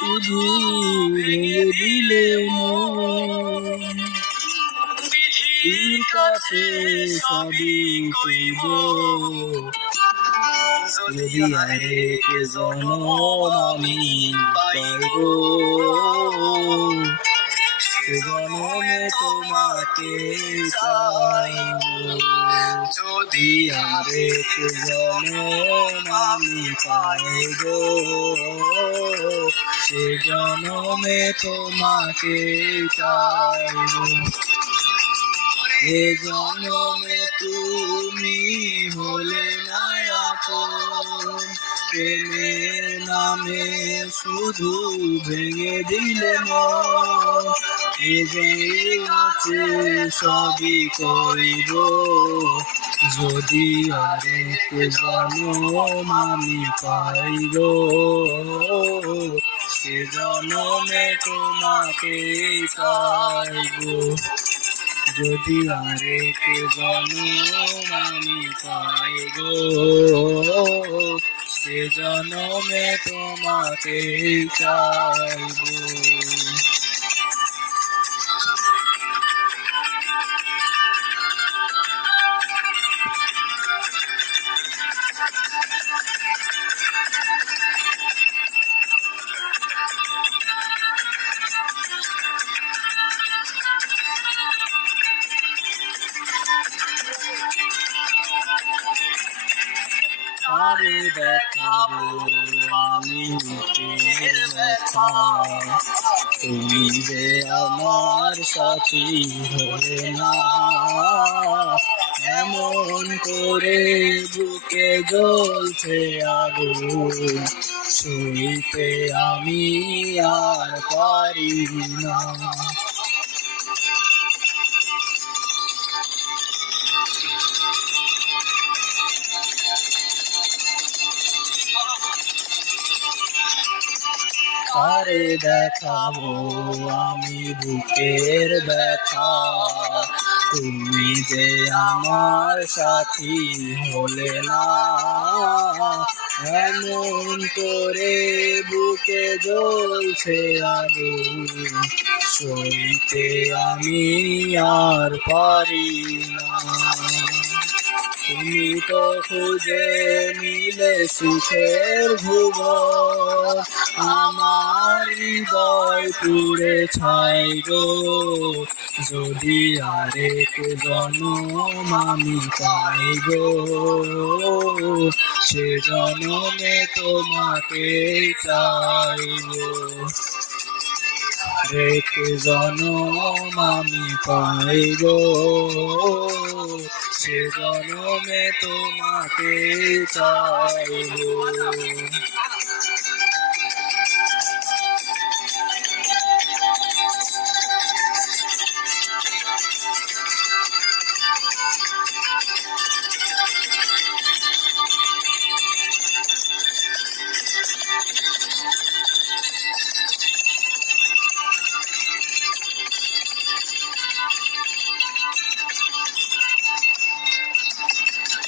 শুধু ভেঙে দিলে মন। বিধির কাছে সবই কইব, যদি আরেক জনম আমি পাইব, সে জনমে তোমাকে চাইব। যদি আরেক জনম আমি পাইব, সে জনমে তোমাকে চাইব। এ জনমে তুমি হলে না আপন, প্রেমের নামে শুধু ভেঙে দিলে মন। এ জন্মে সবই করিব, যদি আরেক জনম আমি পাইব, সে জনমে তোমাকে চাইব। যদি আরেক জনম আমি পাইব, সে জনমে তোমাকে চাইব। আরে দেখাবো আমি বুকের ব্যথা, তুমি যে আমার সাথী হলে না। এমন করে বুকে জ্বলছে আগুন, সইতে আমি আর পারি না। আরে দেখাবো আমি বুকের ব্যথা, তুমি যে আমার সাথী হলে না। এমন করে বুকে জ্বলছে আগুন, সইতে আমি আর পারি না। তুমি তো খুঁজে নিলে সুখের ভুবন, আমার হৃদয় পুড়ে ছাই গো। যদি আরেক জনম আমি পাই গো, সে জনমে তোমাকে চাইব। আরেক জনম আমি পাই গো, সে জনমে তোমাকে চাইব।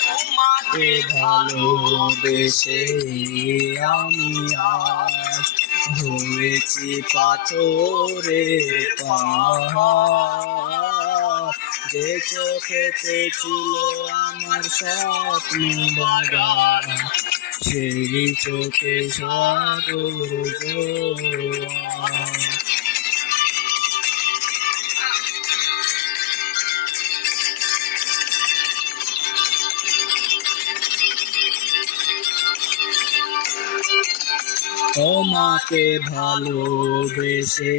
তোমাকে ভালোবেসে আমি আজ হয়েছি পাথরের পাহাড়, যে চোখেতে ছিল আমার স্বপ্ন বাগান, সেই চোখে সাগর জোয়ার। তোমাকে ভালোবেসে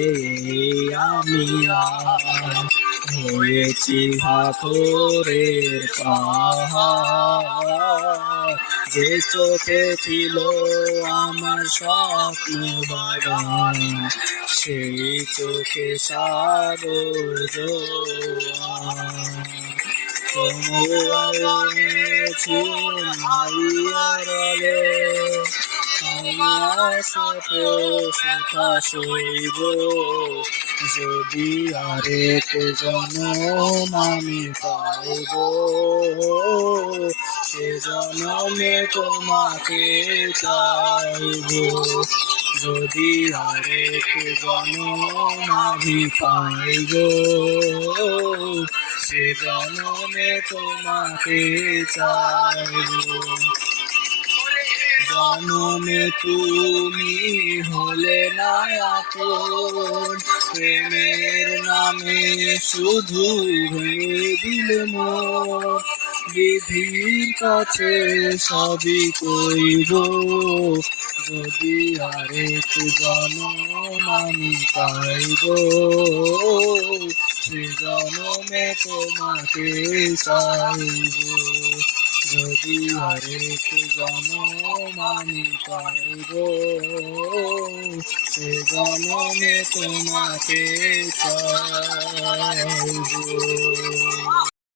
আমি আজ হয়েছি পাথরের পাহাড়, যে চোখে ছিল আমার স্বপ্ন বাগান, সেই চোখে সাগর জোয়ার। তোমারে আমার সাথে সুখা সইব, যদি আরেক জনম আমি পাইব, সে জনমে তোমাকে চাইব। যদি আরেক জনম আমি পাইব, সে জনমে তোমাকে চাইব। জনমে তুমি হলে না আপন, প্রেমের নামে শুধু ভেঙে দিলে মন। বিধির কাছে সবই কইব, যদি আরেক জনম আমি পাইব, সে জনমে তোমাকে চাইব। যদি আরেক জনম আমি পাইব, সে জনমে তোমাকে চাইব।